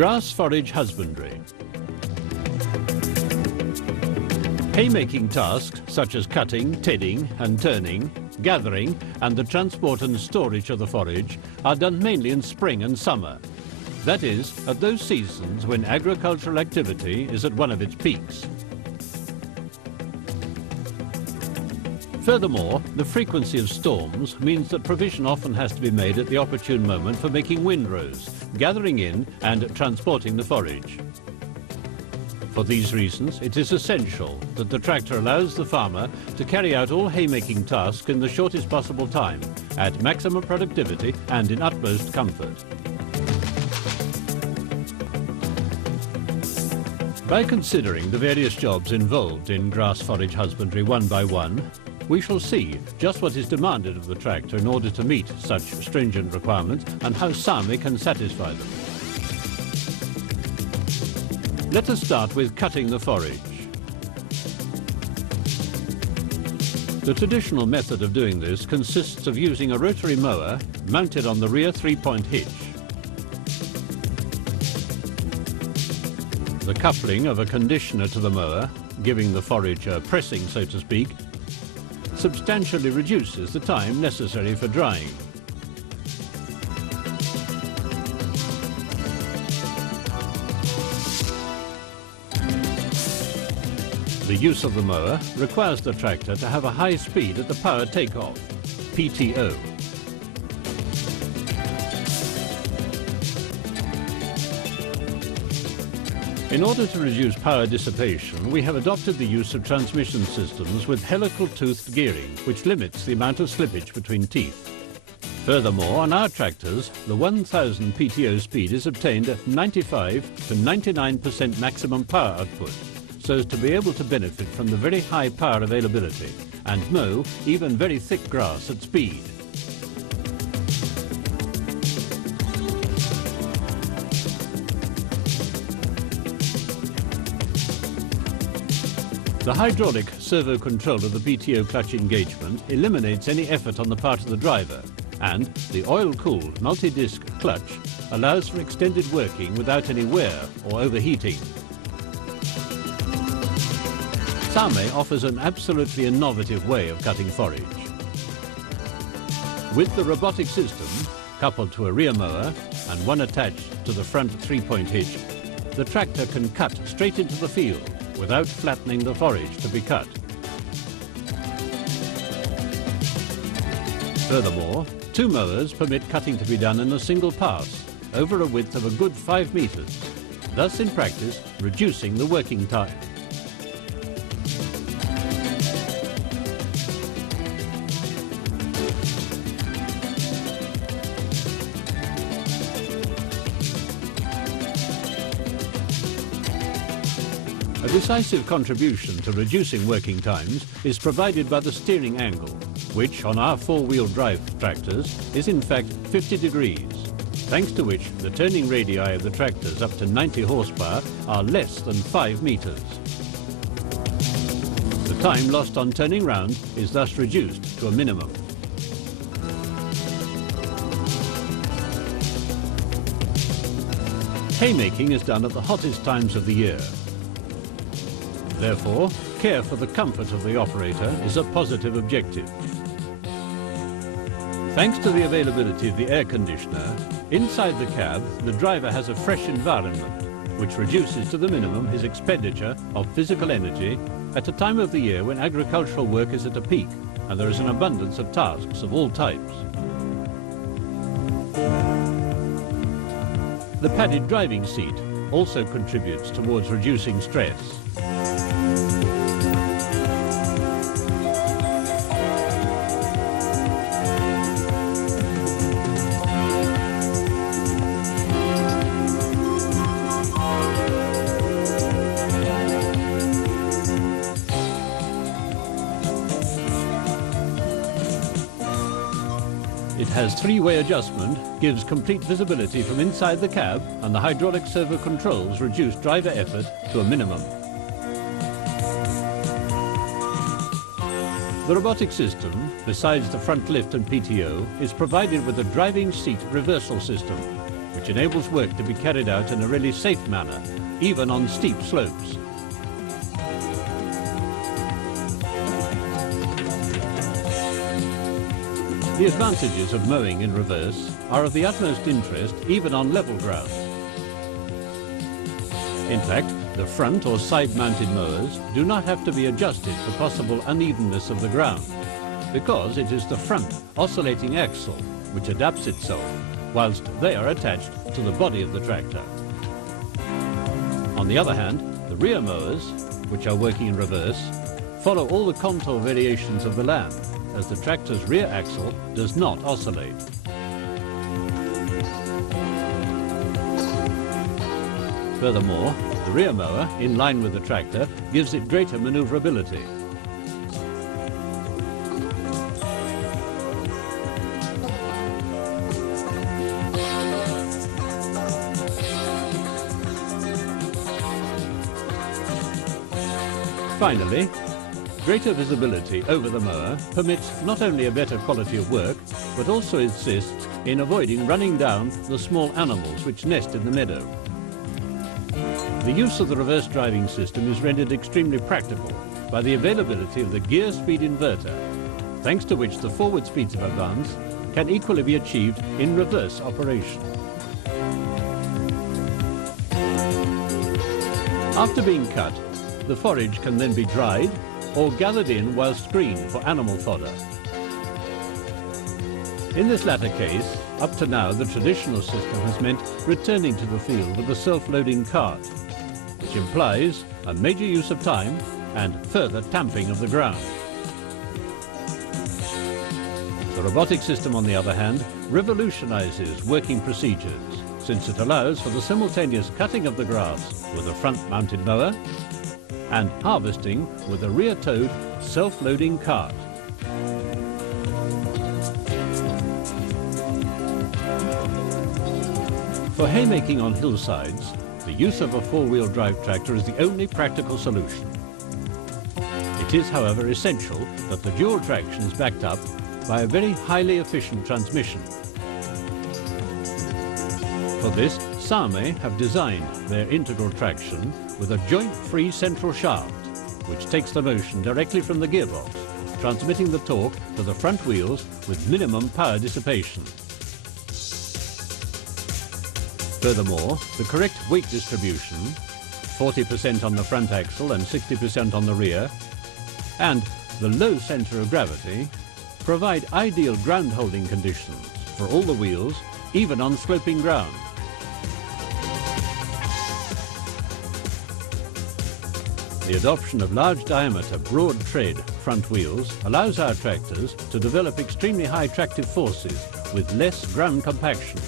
Grass-forage husbandry. Haymaking tasks such as cutting, tedding and turning, gathering and the transport and storage of the forage are done mainly in spring and summer. That is, at those seasons when agricultural activity is at one of its peaks. Furthermore, the frequency of storms means that provision often has to be made at the opportune moment for making windrows, gathering in and transporting the forage. For these reasons, it is essential that the tractor allows the farmer to carry out all haymaking tasks in the shortest possible time, at maximum productivity and in utmost comfort. By considering the various jobs involved in grass-forage husbandry one by one, we shall see just what is demanded of the tractor in order to meet such stringent requirements and how SAME can satisfy them. Let us start with cutting the forage. The traditional method of doing this consists of using a rotary mower mounted on the rear three-point hitch. The coupling of a conditioner to the mower, giving the forage a pressing, so to speak, substantially reduces the time necessary for drying. The use of the mower requires the tractor to have a high speed at the power takeoff, PTO. In order to reduce power dissipation, we have adopted the use of transmission systems with helical-toothed gearing, which limits the amount of slippage between teeth. Furthermore, on our tractors, the 1000 PTO speed is obtained at 95 to 99% maximum power output, so as to be able to benefit from the very high power availability and mow even very thick grass at speed. The hydraulic servo control of the PTO clutch engagement eliminates any effort on the part of the driver, and the oil-cooled multi-disc clutch allows for extended working without any wear or overheating. SAME offers an absolutely innovative way of cutting forage. With the robotic system, coupled to a rear mower and one attached to the front three-point hitch, the tractor can cut straight into the field without flattening the forage to be cut. Furthermore, two mowers permit cutting to be done in a single pass over a width of a good 5 meters, thus in practice reducing the working time. A decisive contribution to reducing working times is provided by the steering angle, which on our four-wheel drive tractors is in fact 50 degrees, thanks to which the turning radii of the tractors up to 90 horsepower are less than 5 meters. The time lost on turning round is thus reduced to a minimum. Haymaking is done at the hottest times of the year. Therefore, care for the comfort of the operator is a positive objective. Thanks to the availability of the air conditioner, inside the cab the driver has a fresh environment, which reduces to the minimum his expenditure of physical energy at a time of the year when agricultural work is at a peak and there is an abundance of tasks of all types. The padded driving seat also contributes towards reducing stress. It has three-way adjustment, gives complete visibility from inside the cab, and the hydraulic servo controls reduce driver effort to a minimum. The robotic system, besides the front lift and PTO, is provided with a driving seat reversal system, which which enables work to be carried out in a really safe manner, even on steep slopes. The advantages of mowing in reverse are of the utmost interest even on level ground. In fact, the front or side-mounted mowers do not have to be adjusted for possible unevenness of the ground, because it is the front oscillating axle which adapts itself, whilst they are attached to the body of the tractor. On the other hand, the rear mowers, which are working in reverse, follow all the contour variations of the land, as the tractor's rear axle does not oscillate. Furthermore, the rear mower, in line with the tractor, gives it greater maneuverability. Finally, greater visibility over the mower permits not only a better quality of work, but also assists in avoiding running down the small animals which nest in the meadow. The use of the reverse driving system is rendered extremely practical by the availability of the gear speed inverter, thanks to which the forward speeds of advance can equally be achieved in reverse operation. After being cut, the forage can then be dried or gathered in while screened for animal fodder. In this latter case, up to now the traditional system has meant returning to the field with a self-loading cart, which implies a major use of time and further tamping of the ground. The robotic system, on the other hand, revolutionizes working procedures, since it allows for the simultaneous cutting of the grass with a front-mounted mower and harvesting with a rear-towed self-loading cart. For haymaking on hillsides, the use of a four-wheel drive tractor is the only practical solution. It is, however, essential that the dual traction is backed up by a very highly efficient transmission. For this, Same have designed their integral traction with a joint-free central shaft, which takes the motion directly from the gearbox, transmitting the torque to the front wheels with minimum power dissipation. Furthermore, the correct weight distribution, 40% on the front axle and 60% on the rear, and the low center of gravity, provide ideal ground holding conditions for all the wheels, even on sloping ground. The adoption of large diameter, broad tread front wheels allows our tractors to develop extremely high tractive forces with less ground compaction.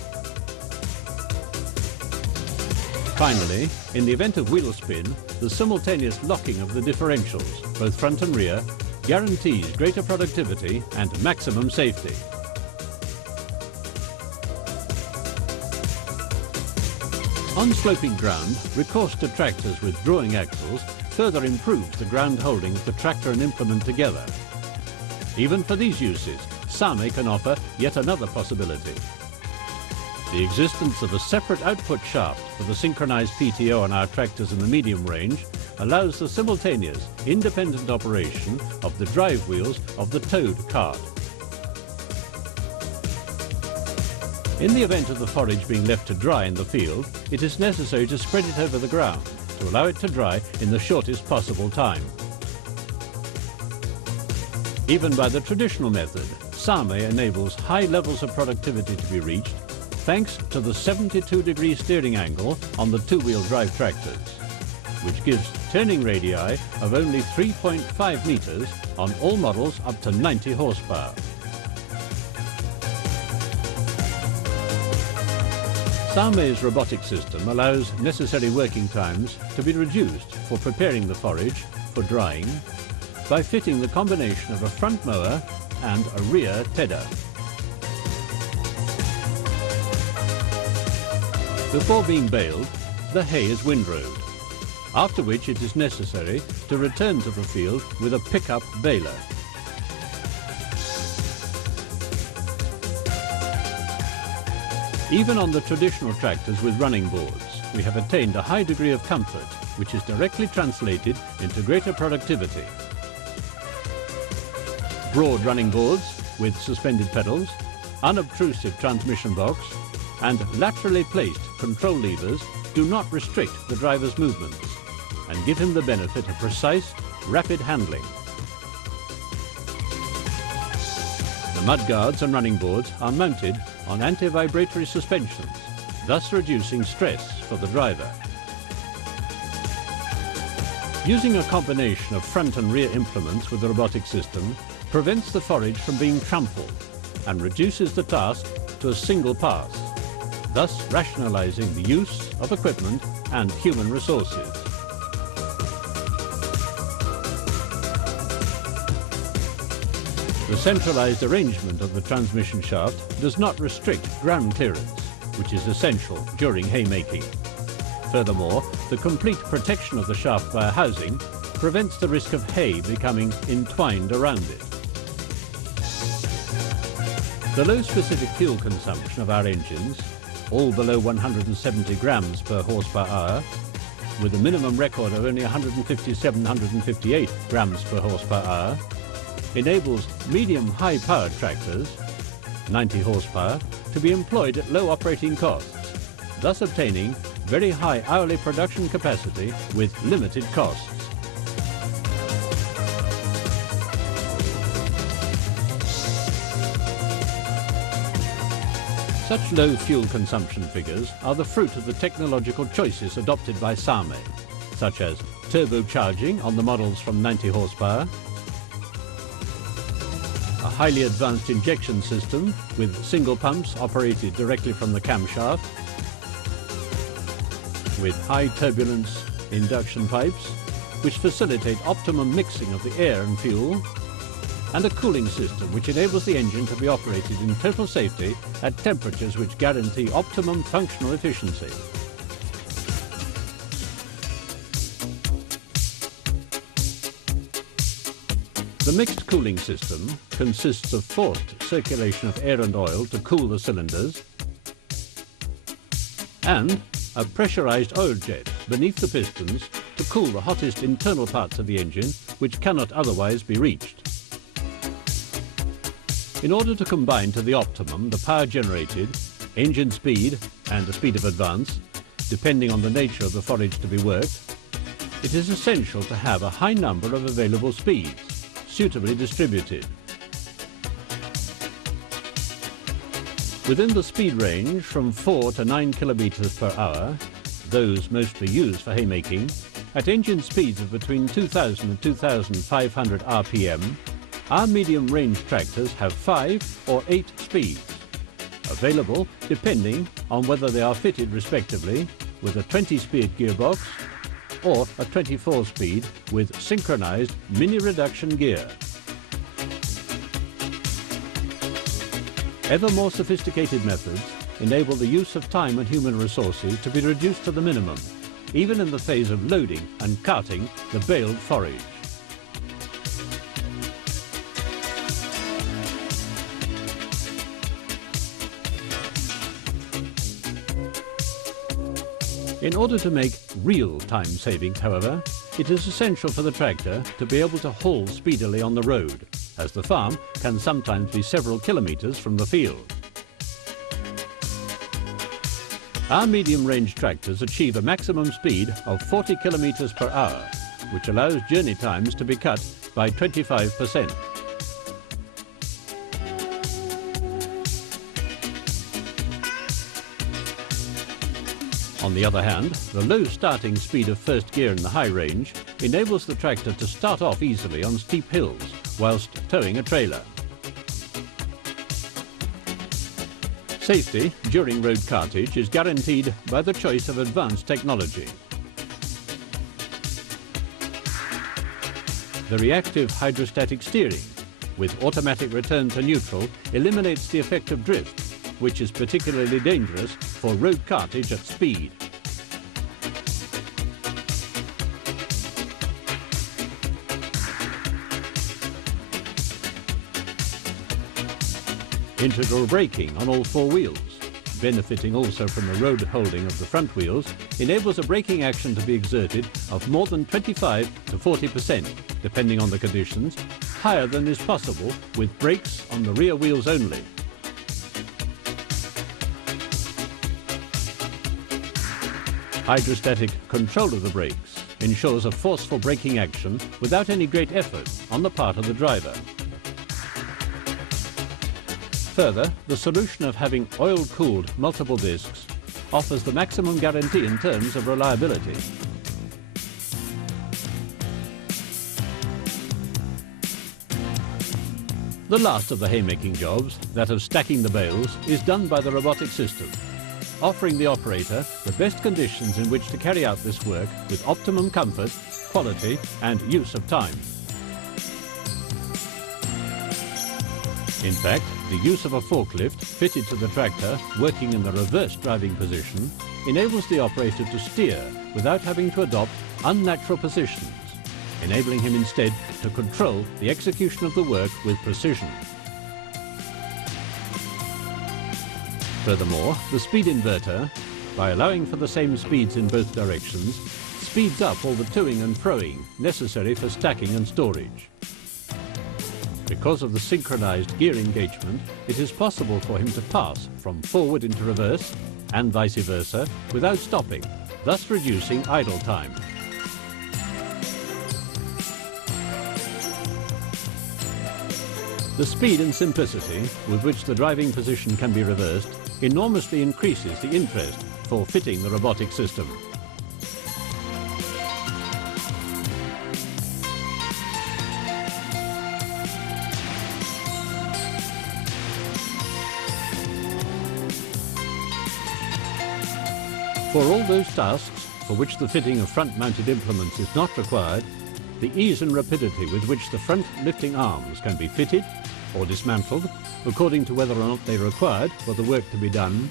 Finally, in the event of wheel spin, the simultaneous locking of the differentials, both front and rear, guarantees greater productivity and maximum safety. On sloping ground, recourse to tractors with drawing axles further improves the ground holding of the tractor and implement together. Even for these uses, Same can offer yet another possibility. The existence of a separate output shaft for the synchronized PTO on our tractors in the medium range allows the simultaneous, independent operation of the drive wheels of the towed cart. In the event of the forage being left to dry in the field, it is necessary to spread it over the ground to allow it to dry in the shortest possible time. Even by the traditional method, Same enables high levels of productivity to be reached thanks to the 72-degree steering angle on the two-wheel drive tractors, which gives turning radii of only 3.5 meters on all models up to 90 horsepower. Same's robotic system allows necessary working times to be reduced for preparing the forage for drying by fitting the combination of a front mower and a rear tedder. Before being baled, the hay is windrowed, after which it is necessary to return to the field with a pickup baler. Even on the traditional tractors with running boards, we have attained a high degree of comfort, which is directly translated into greater productivity. Broad running boards with suspended pedals, unobtrusive transmission box, and laterally placed control levers do not restrict the driver's movements and give him the benefit of precise, rapid handling. The mudguards and running boards are mounted on anti-vibratory suspensions, thus reducing stress for the driver. Using a combination of front and rear implements with the robotic system prevents the forage from being trampled and reduces the task to a single pass, thus rationalizing the use of equipment and human resources. The centralized arrangement of the transmission shaft does not restrict ground clearance, which is essential during haymaking. Furthermore, the complete protection of the shaft by a housing prevents the risk of hay becoming entwined around it. The low specific fuel consumption of our engines, all below 170 grams per horsepower, with a minimum record of only 157-158 grams per horsepower, enables medium-high powered tractors, 90 horsepower, to be employed at low operating costs, thus obtaining very high hourly production capacity with limited costs. Such low fuel consumption figures are the fruit of the technological choices adopted by SAME, such as turbocharging on the models from 90 horsepower, a highly advanced injection system with single pumps operated directly from the camshaft, with high turbulence induction pipes which facilitate optimum mixing of the air and fuel, and a cooling system which enables the engine to be operated in total safety at temperatures which guarantee optimum functional efficiency. The mixed cooling system consists of forced circulation of air and oil to cool the cylinders and a pressurized oil jet beneath the pistons to cool the hottest internal parts of the engine which cannot otherwise be reached. In order to combine to the optimum the power generated, engine speed and the speed of advance, depending on the nature of the forage to be worked, it is essential to have a high number of available speeds, suitably distributed. Within the speed range from 4 to 9 kilometers per hour, those mostly used for haymaking, at engine speeds of between 2000 and 2500 RPM, our medium-range tractors have 5 or 8 speeds, available depending on whether they are fitted respectively with a 20-speed gearbox or a 24-speed with synchronized mini-reduction gear. Ever more sophisticated methods enable the use of time and human resources to be reduced to the minimum, even in the phase of loading and carting the baled forage. In order to make real time savings, however, it is essential for the tractor to be able to haul speedily on the road, as the farm can sometimes be several kilometers from the field. Our medium-range tractors achieve a maximum speed of 40 kilometers per hour, which allows journey times to be cut by 25%. On the other hand, the low starting speed of first gear in the high range enables the tractor to start off easily on steep hills whilst towing a trailer. Safety during road cartage is guaranteed by the choice of advanced technology. The reactive hydrostatic steering with automatic return to neutral eliminates the effect of drift, which is particularly dangerous for road cartage at speed. Integral braking on all 4 wheels, benefiting also from the road holding of the front wheels, enables a braking action to be exerted of more than 25 to 40%, depending on the conditions, higher than is possible with brakes on the rear wheels only. Hydrostatic control of the brakes ensures a forceful braking action without any great effort on the part of the driver. Further, the solution of having oil-cooled multiple discs offers the maximum guarantee in terms of reliability. The last of the haymaking jobs, that of stacking the bales, is done by the robotic system, offering the operator the best conditions in which to carry out this work with optimum comfort, quality and use of time. In fact, the use of a forklift fitted to the tractor working in the reverse driving position enables the operator to steer without having to adopt unnatural positions, enabling him instead to control the execution of the work with precision. Furthermore, the speed inverter, by allowing for the same speeds in both directions, speeds up all the toing and froing necessary for stacking and storage. Because of the synchronized gear engagement, it is possible for him to pass from forward into reverse and vice versa without stopping, thus reducing idle time. The speed and simplicity with which the driving position can be reversed enormously increases the interest for fitting the robotic system. For all those tasks for which the fitting of front-mounted implements is not required, the ease and rapidity with which the front lifting arms can be fitted or dismantled, according to whether or not they are required for the work to be done,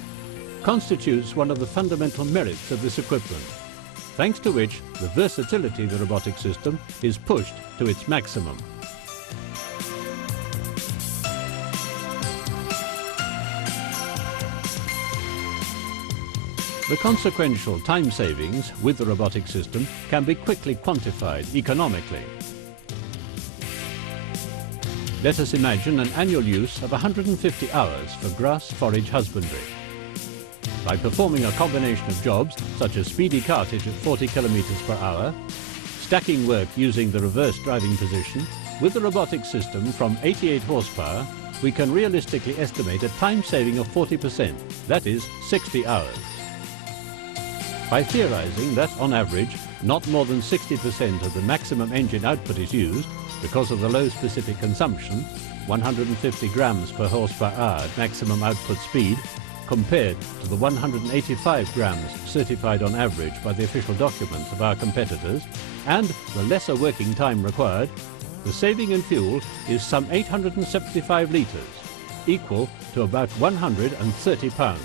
constitutes one of the fundamental merits of this equipment, thanks to which the versatility of the robotic system is pushed to its maximum. The consequential time savings with the robotic system can be quickly quantified economically. Let us imagine an annual use of 150 hours for grass-forage husbandry. By performing a combination of jobs such as speedy cartage at 40 kilometers per hour, stacking work using the reverse driving position, with the robotic system from 88 horsepower, we can realistically estimate a time saving of 40%, that is 60 hours. By theorizing that, on average, not more than 60% of the maximum engine output is used because of the low specific consumption, 150 grams per horse per hour at maximum output speed, compared to the 185 grams certified on average by the official documents of our competitors, and the lesser working time required, the saving in fuel is some 875 litres, equal to about 130 pounds.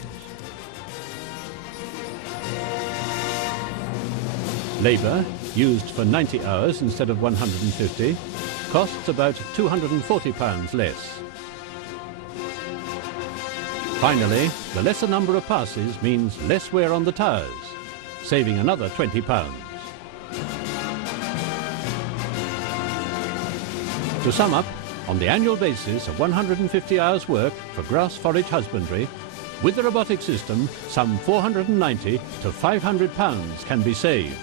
Labour, used for 90 hours instead of 150, costs about £240 less. Finally, the lesser number of passes means less wear on the tyres, saving another £20. To sum up, on the annual basis of 150 hours work for grass-forage husbandry, with the robotic system, some £490 to £500 can be saved.